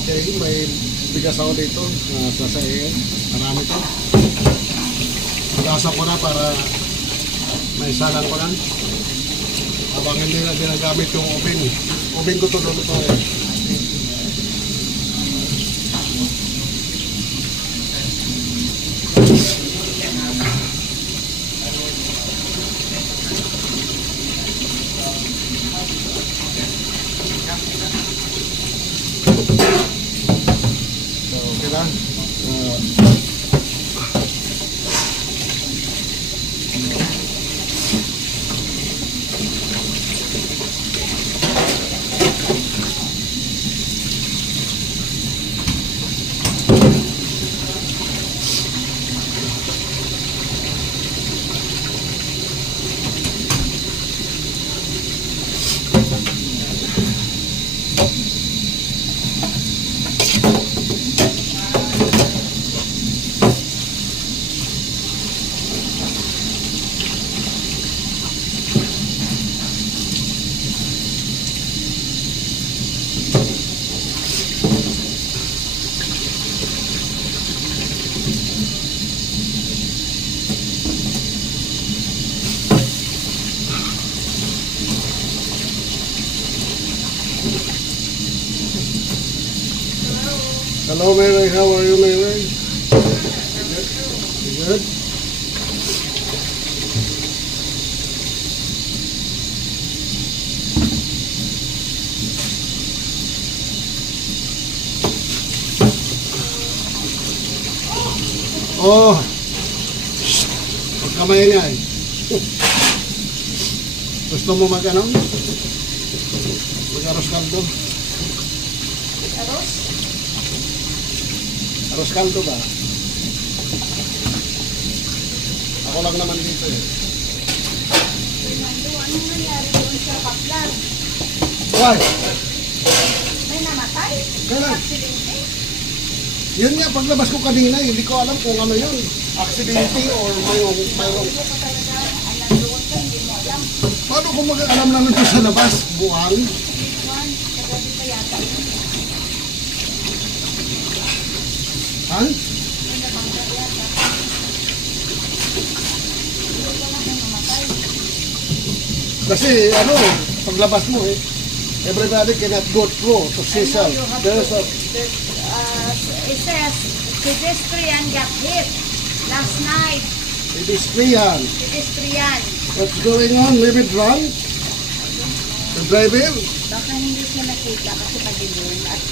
Okay, may bigas ako dito sa sasayin. Marami to. Pagasan ko na para may salang ko lang. Habang hindi na ginagamit yung oven. Oven ko to doon ito eh. Okay lang. Hello, Mary. How are you, Mary? Good? Oh! Huwag kamay niya eh. Gusto mo mag-ano? Mag-aros kaldo? Aros? Aros kaldo ba? Ako lang naman dito eh. Fernando, anong nangyari doon sa baklan? Why? May namatay? Kailan? Aksidente? Yun nga, paglabas ko kanina, hindi ko alam kung ano yun. Aksidente or mayroong... Hindi ko pa talaga alam doon ka, hindi mo alam. Paano kung mag-alam na nandun sa labas? Buwang? Juan, kagabi pa yata yun. Ha? May nabangga yata. Hindi ko lang may namatay. Kasi ano, paglabas mo eh, everybody cannot go through to see I know some. you have There's a... it says, pedestrian got hit last night. pedestrian. Pedestrian. What's going on? Maybe drunk? The driver? Baka hindi siya nakita kasi madilim at